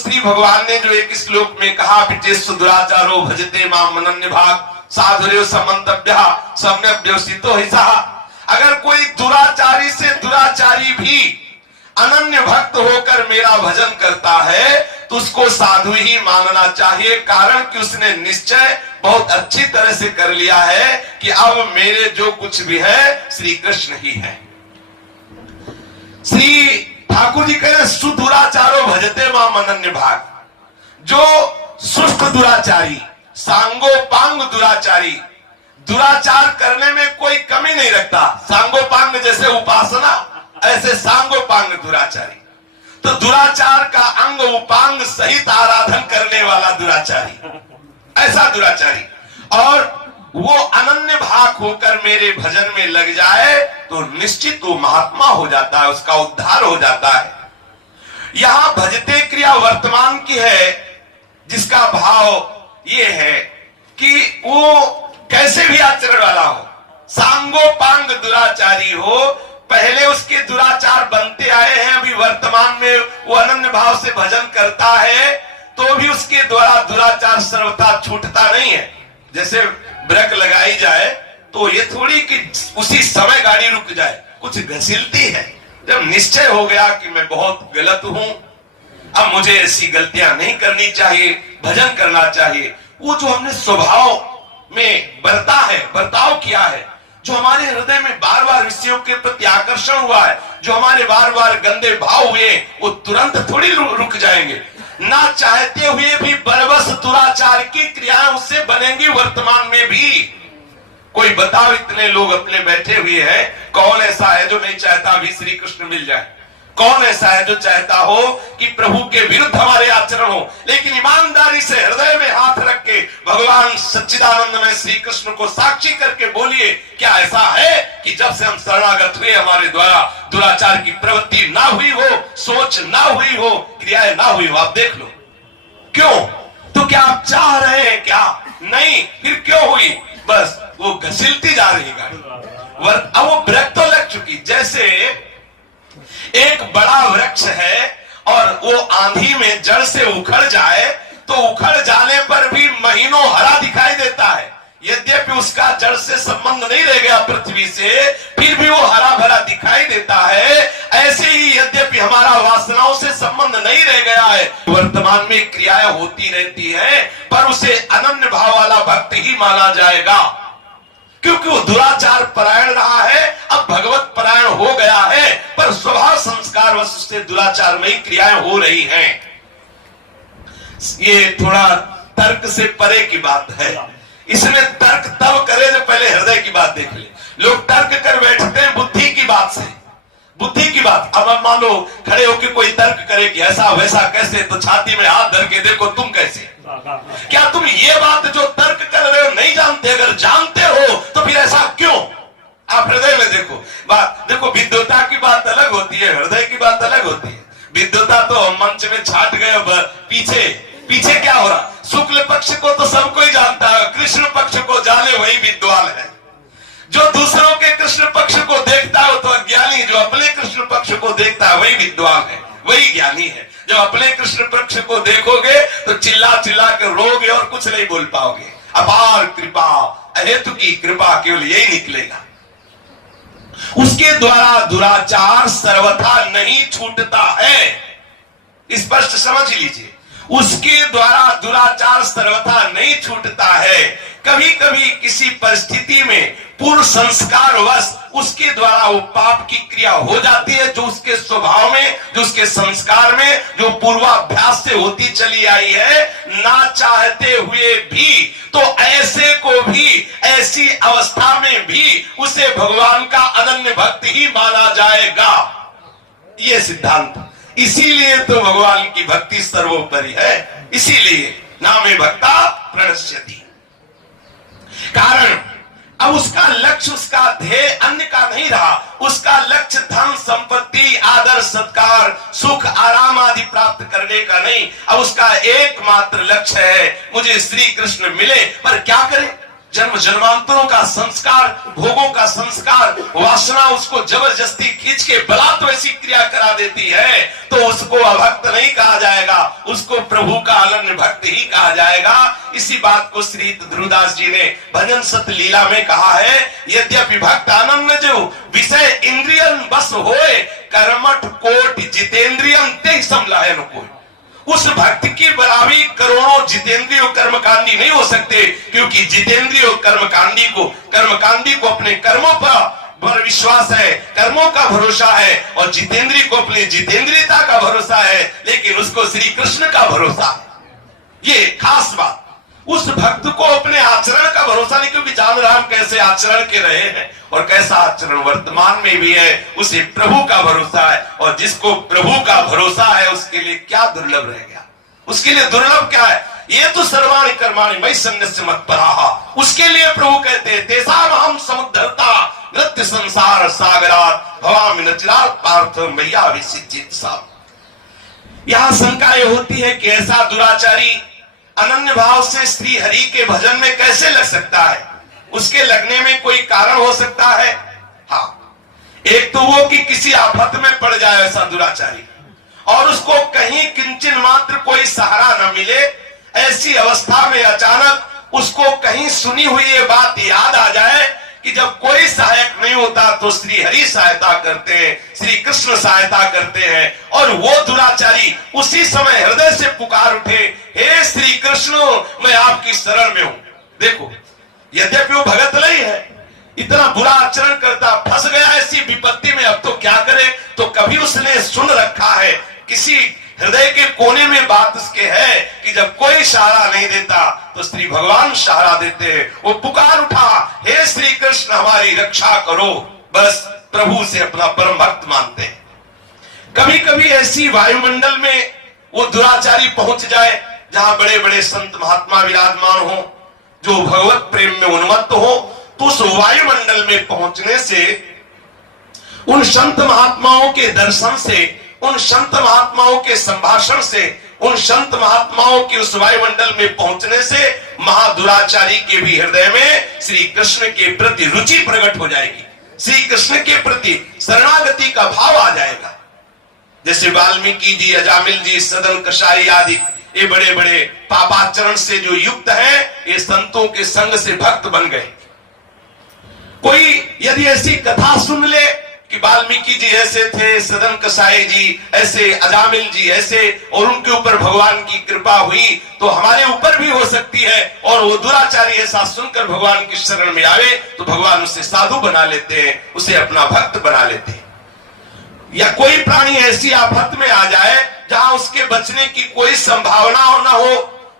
श्री भगवान ने जो एक श्लोक में कहा, पिचेस्तु दुराचारो भजते माम अनन्य भाग साधुर्यो समन्तव्यः सम्यक् व्यवसितो हिसः। अगर कोई दुराचारी से दुराचारी भी अनन्य भक्त होकर मेरा भजन करता है तो उसको साधु ही मानना चाहिए, कारण कि उसने निश्चय बहुत अच्छी तरह से कर लिया है कि अब मेरे जो कुछ भी है श्री कृष्ण ही है। श्री ठाकुर जी कह रहे सुदुराचारो भजते माम अनन्य भाग। जो सुष्ट दुराचारी, सांगोपांग दुराचारी, दुराचार करने में कोई कमी नहीं रखता, सांगोपांग जैसे उपासना ऐसे सांगोपांग दुराचारी, तो दुराचार का अंग उपांग सहित आराधन करने वाला दुराचारी, ऐसा दुराचारी, और वो अनन्य भाग होकर मेरे भजन में लग जाए तो निश्चित वो महात्मा हो जाता है, उसका उद्धार हो जाता है। यहां भजते क्रिया वर्तमान की है, जिसका भाव ये है कि वो कैसे भी आचरण वाला हो, सांगोपांग दुराचारी हो, पहले उसके दुराचार बनते आए हैं, अभी वर्तमान में वो अनन्य भाव से भजन करता है तो भी उसके द्वारा दुराचार सर्वथा छूटता नहीं है। जैसे ब्रेक लगाई जाए तो ये थोड़ी कि उसी समय गाड़ी रुक जाए, कुछ घसीलती है। जब निश्चय हो गया कि मैं बहुत गलत हूं, अब मुझे ऐसी गलतियां नहीं करनी चाहिए, भजन करना चाहिए, वो जो हमने स्वभाव में बर्ताव किया है, जो हमारे हृदय में बार बार विषयों के प्रति आकर्षण हुआ है, जो हमारे बार बार गंदे भाव हुए, वो तुरंत थोड़ी रुक जाएंगे। ना चाहते हुए भी बरबस दुराचार की क्रियाएं उससे बनेंगी वर्तमान में भी। कोई बताओ, इतने लोग अपने बैठे हुए हैं, कौन ऐसा है जो नहीं चाहता अभी श्री कृष्ण मिल जाए? कौन ऐसा है जो चाहता हो कि प्रभु के विरुद्ध हमारे आचरण हो? लेकिन ईमानदारी से हृदय में हाथ रख के भगवान सच्चिदानंद में श्री कृष्ण को साक्षी करके बोलिए, क्या ऐसा है कि जब से हम शरणागत हुए हमारे द्वारा दुराचार की प्रवृत्ति ना हुई हो, सोच ना हुई हो, क्रियाएं ना हुई हो? आप देख लो। क्यों? तो क्या आप चाह रहे हैं? क्या नहीं? फिर क्यों हुई? बस वो घसीलती जा रही गाड़ी, अब वो ब्रेक तो लग चुकी। जैसे एक बड़ा वृक्ष है और वो आंधी में जड़ से उखड़ जाए तो उखड़ जाने पर भी महीनों हरा दिखाई देता है, यद्यपि उसका जड़ से संबंध नहीं रह गया पृथ्वी से, फिर भी वो हरा भरा दिखाई देता है। ऐसे ही यद्यपि हमारा वासनाओं से संबंध नहीं रह गया है, वर्तमान में क्रियाएं होती रहती हैं, पर उसे अनन्य भाव वाला भक्त ही माना जाएगा, क्योंकि वो दुराचार परायण रहा है, अब भगवत परायण हो गया है, पर स्वभाव संस्कार वश से दुराचार में ही क्रियाएं हो रही हैं। ये थोड़ा तर्क से परे की बात है, इसमें तर्क तब करे जब पहले हृदय की बात देख ले। लोग तर्क कर बैठते हैं बुद्धि की बात से, बुद्धि की बात। अब मान लो खड़े होकर कोई तर्क करे कि ऐसा वैसा कैसे, तो छाती में हाथ धर के देखो तुम कैसे। क्या तुम ये बात जो तर्क कर रहे हो नहीं जानते? अगर जानते हो तो फिर ऐसा क्यों? आप हृदय में देखो बात, देखो विद्वता की बात अलग होती है, हृदय की बात अलग होती है। विद्वता तो मंच में छाट गए, पीछे क्या हो रहा? शुक्ल पक्ष को तो सब कोई जानता है, कृष्ण पक्ष को जाने वही विद्वान है। जो दूसरों के कृष्ण पक्ष को देखता है वो तो अज्ञानी, जो अपने कृष्ण पक्ष को देखता है वही विद्वान है, वही ज्ञानी है। जब अपने कृष्ण पक्ष को देखोगे तो चिल्ला चिल्ला कर रोगे और कुछ नहीं बोल पाओगे। अपार कृपा, अहेतु की कृपा, केवल यही निकलेगा। उसके द्वारा दुराचार सर्वथा नहीं छूटता है, स्पष्ट समझ लीजिए। उसके द्वारा दुराचार सर्वथा नहीं छूटता है। कभी कभी किसी परिस्थिति में पूर्व संस्कार वश उसके द्वारा वो पाप की क्रिया हो जाती है, जो उसके स्वभाव में, जो उसके संस्कार में, जो पूर्वाभ्यास से होती चली आई है, ना चाहते हुए भी। तो ऐसे को भी, ऐसी अवस्था में भी उसे भगवान का अनन्य भक्त ही माना जाएगा, ये सिद्धांत। इसीलिए तो भगवान की भक्ति सर्वोपरि है, इसीलिए नामे भक्ता प्रणश्यति। कारण अब उसका लक्ष्य, उसका ध्येय अन्य का नहीं रहा, उसका लक्ष्य धन संपत्ति आदर सत्कार सुख आराम आदि प्राप्त करने का नहीं। अब उसका एकमात्र लक्ष्य है मुझे श्री कृष्ण मिले, पर क्या करे? जन्म जन्मांतरों का संस्कार, भोगों का संस्कार, वासना उसको जबरदस्ती खींच के बलात् वैसी क्रिया करा देती है, तो उसको अभक्त नहीं कहा जाएगा, उसको प्रभु का अनन्य भक्त ही कहा जाएगा। इसी बात को श्री ध्रुवदास जी ने भजन सत लीला में कहा है, यद्यपि भक्त अनन्य जो विषय इंद्रियन बस होए, कर्मठ कोट जितेंद्रियन ते समलायन कोई। उस भक्त की बराबरी करोड़ों जितेंद्रिय कर्मकांडी नहीं हो सकते, क्योंकि जितेंद्रिय कर्मकांडी को अपने कर्मों पर विश्वास है, कर्मों का भरोसा है, और जितेंद्रिय को अपनी जितेंद्रियता का भरोसा है, लेकिन उसको श्री कृष्ण का भरोसा है। ये खास बात। उस भक्त को अपने आचरण का भरोसा नहीं, क्योंकि जान राम कैसे आचरण के रहे हैं और कैसा आचरण वर्तमान में भी है, उसे प्रभु का भरोसा है। और जिसको प्रभु का भरोसा है उसके लिए क्या दुर्लभ रह गया, उसके लिए दुर्लभ क्या है? ये तो सर्वाणि कर्माणि मयि सन्न्यस्य मत्पराः, उसके लिए प्रभु कहते हैं तेषाम् अहं समुद्धर्ता नृत्य संसार सागरात् भवामि न चिरात् पार्थ मय्या विसिचित सा। यहां शंका ये होती है कि ऐसा दुराचारी अनन्य भाव से श्री हरि के भजन में कैसे लग सकता है? उसके लगने में कोई कारण हो सकता है। हाँ, एक तो वो कि किसी आफत में पड़ जाए ऐसा दुराचारी, और उसको कहीं किंचन मात्र कोई सहारा न मिले, ऐसी अवस्था में अचानक उसको कहीं सुनी हुई ये बात याद आ जाए कि जब कोई सहायक नहीं होता तो श्री हरि सहायता करते हैं, श्री कृष्ण सहायता करते हैं, और वो दुराचारी उसी समय हृदय से पुकार उठे, हे श्री कृष्ण मैं आपकी शरण में हूं। देखो, यद्यपि वो भगत नहीं है, इतना बुरा आचरण करता, फंस गया ऐसी विपत्ति में, अब तो क्या करे? तो कभी उसने सुन रखा है, किसी हृदय के कोने में बात उसके है कि जब कोई सहारा नहीं देता तो श्री भगवान सहारा देते हैं। वो पुकार उठा, हे श्री कृष्ण हमारी रक्षा करो, बस प्रभु से अपना परम भक्त मानते हैं। कभी कभी ऐसी वायुमंडल में वो दुराचारी पहुंच जाए जहां बड़े बड़े संत महात्मा विराजमान हो, जो भगवत प्रेम में उन्मत्त हो, तो उस वायुमंडल में पहुंचने से, उन संत महात्माओं के दर्शन से, उन संत महात्माओं के संभाषण से, उन संत महात्माओं के उस वायुमंडल में पहुंचने से महादुराचारी के भी हृदय में श्री कृष्ण के प्रति रुचि प्रकट हो जाएगी, श्री कृष्ण के प्रति शरणागति का भाव आ जाएगा। जैसे वाल्मीकि जी, अजामिल जी, सदन कसाई आदि ये बड़े बड़े पापाचरण से जो युक्त हैं, ये संतों के संग से भक्त बन गए। कोई यदि ऐसी कथा सुन ले कि वाल्मीकि जी ऐसे थे, सदन कसाई जी ऐसे, अजामिल जी ऐसे, और उनके ऊपर भगवान की कृपा हुई, तो हमारे ऊपर भी हो सकती है, और वो दुराचारी ऐसा सुनकर भगवान की शरण में आवे तो भगवान उसे साधु बना लेते हैं, उसे अपना भक्त बना लेते हैं। या कोई प्राणी ऐसी आफत में आ जाए जहां उसके बचने की कोई संभावना न हो,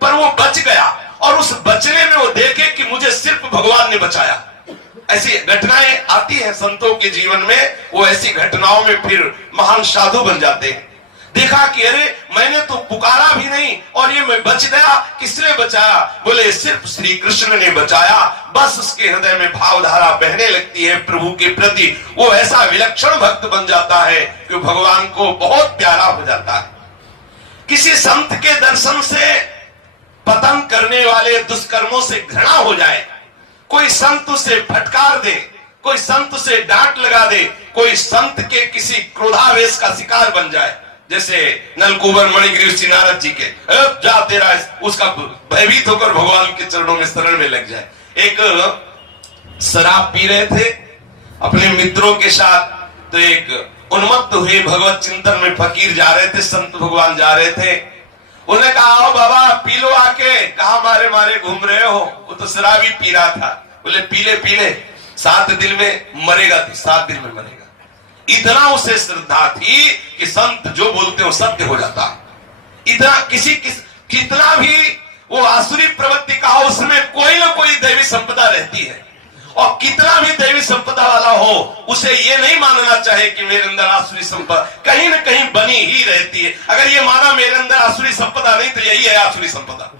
पर वो बच गया, और उस बचने में वो देखे कि मुझे सिर्फ भगवान ने बचाया। ऐसी घटनाएं आती हैं संतों के जीवन में, वो ऐसी घटनाओं में फिर महान साधु बन जाते हैं। देखा कि अरे मैंने तो पुकारा भी नहीं और ये मैं बच गया, किसने बचाया? बोले सिर्फ श्री कृष्ण ने बचाया। बस उसके हृदय में भावधारा बहने लगती है प्रभु के प्रति, वो ऐसा विलक्षण भक्त बन जाता है कि भगवान को बहुत प्यारा हो जाता है। किसी संत के दर्शन से पतन करने वाले दुष्कर्मों से घृणा हो जाए, कोई संत उसे फटकार दे, कोई संत उसे डांट लगा दे, कोई संत के किसी क्रोधावेश का शिकार बन जाए, जैसे नलकुबर मणिग्रीव श्री नारद जी के, जा तेरा, उसका भयभीत होकर भगवान के चरणों में शरण में लग जाए। एक शराब पी रहे थे अपने मित्रों के साथ, तो एक उन्मत्त हुए भगवत चिंतन में फकीर जा रहे थे, संत भगवान जा रहे थे। उन्होंने कहा आओ बाबा पी लो आके। कहा मारे मारे घूम रहे हो? वो तो शराब ही पी रहा था। बोले पीले पीले, 7 दिन में मरेगा, तो 7 दिन में मरेगा। इतना उसे श्रद्धा थी कि संत जो बोलते हो सत्य हो जाता है। इतना कितना भी वो आसुरी प्रवृत्ति का हो, उसमें कोई ना कोई दैवी संपदा रहती है, और कितना भी दैवी संपदा वाला हो उसे ये नहीं मानना चाहिए कि मेरे अंदर आसुरी संपदा कहीं न कहीं बनी ही रहती है। अगर ये माना मेरे अंदर आसुरी संपदा नहीं, तो यही है आसुरी संपदा।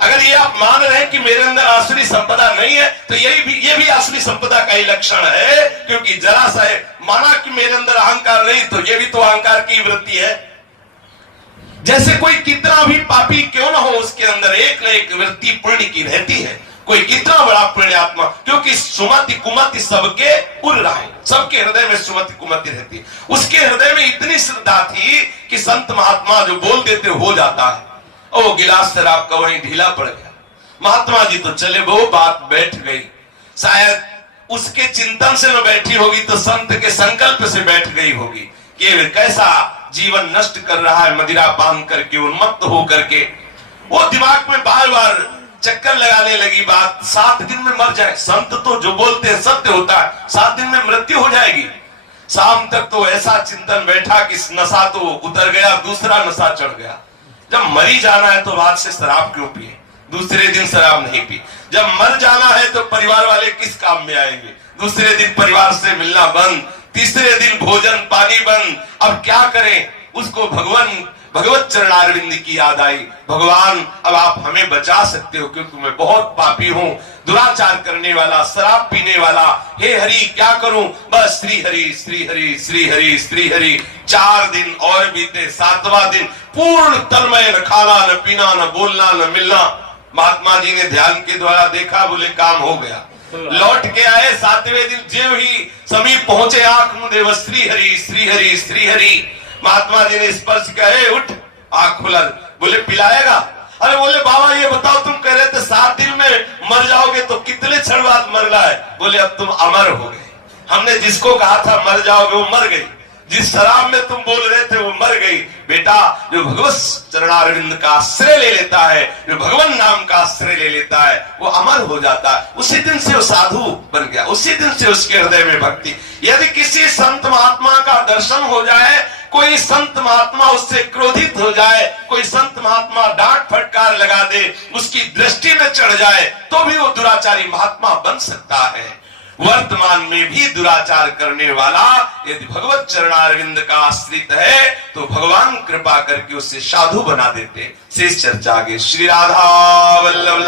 अगर ये आप मान रहे हैं कि मेरे अंदर आसुरी संपदा नहीं है, तो ये भी आसुरी संपदा का ही लक्षण है, क्योंकि जरा सा माना कि मेरे अंदर अहंकार नहीं, तो ये भी तो अहंकार की वृत्ति है। जैसे कोई कितना भी पापी क्यों ना हो, उसके अंदर एक न एक वृत्ति पुण्य की रहती है, कोई कितना बड़ा पुण्यात्मा, क्योंकि सुमति कुमति सबके उड़ रहा है, सबके हृदय में सुमति कुमति रहती है। उसके हृदय में इतनी श्रद्धा थी कि संत महात्मा जो बोल देते हो जाता है। और वो गिलास शराब का वहीं ढीला पड़ गया। महात्मा जी तो चले, वो बात बैठ गई। शायद उसके चिंतन से न बैठी होगी तो संत के संकल्प से बैठ गई होगी कि कैसा जीवन नष्ट कर रहा है मदिरा पान करके, उन्मत्त हो करके। वो दिमाग में बार बार चक्कर लगाने लगी बात, 7 दिन में मर जाए। संत तो जो बोलते हैं सत्य होता है, 7 दिन में मृत्यु हो जाएगी। शाम तक तो ऐसा चिंतन बैठा कि नशा तो उतर गया, दूसरा नशा चढ़ गया। जब मरी जाना है तो रात से शराब क्यों पिए, दूसरे दिन शराब नहीं पी। जब मर जाना है तो परिवार वाले किस काम में आएंगे, दूसरे दिन परिवार से मिलना बंद, तीसरे दिन भोजन पानी बंद। अब क्या करें, उसको भगवत चरणारविंद की याद आई। भगवान अब आप हमें बचा सकते हो, क्योंकि मैं बहुत पापी हूँ, दुराचार करने वाला, शराब पीने वाला। हे हरि क्या करूं, बस श्री हरि श्री हरि श्री हरि श्री हरि। 4 दिन और बीते, 7वां दिन पूर्ण तन्मय, न खाना न पीना न बोलना न मिलना। महात्मा जी ने ध्यान के द्वारा देखा, बोले काम हो गया। लौट के आए 7वें दिन, जो ही समीप पहुंचे आंख मुंदे बस श्री हरि श्री हरि श्री हरि। महात्मा जी ने स्पर्श किया, उठ, आंख खुला। बोले पिलाएगा? अरे बोले बाबा ये बताओ, तुम कह रहे थे 7 दिन में मर जाओगे, तो कितने क्षण बाद मरना है? बोले अब तुम अमर हो गए। हमने जिसको कहा था मर जाओगे वो मर गई, जिस शराब में तुम बोल रहे थे वो मर गई। बेटा जो भगवत चरणारविंद का आश्रय ले लेता है, जो भगवान नाम का आश्रय ले लेता है, वो अमर हो जाता है। उसी दिन से वो साधु बन गया, उसी दिन से उसके हृदय में भक्ति। यदि किसी संत महात्मा का दर्शन हो जाए, कोई संत महात्मा उससे क्रोधित हो जाए, कोई संत महात्मा डांट फटकार लगा दे, उसकी दृष्टि में चढ़ जाए, तो भी वो दुराचारी महात्मा बन सकता है। वर्तमान में भी दुराचार करने वाला यदि भगवत चरणारविंद का आश्रित है तो भगवान कृपा करके उसे साधु बना देते। शेष चर्चा आगे। श्री राधा वल्लभ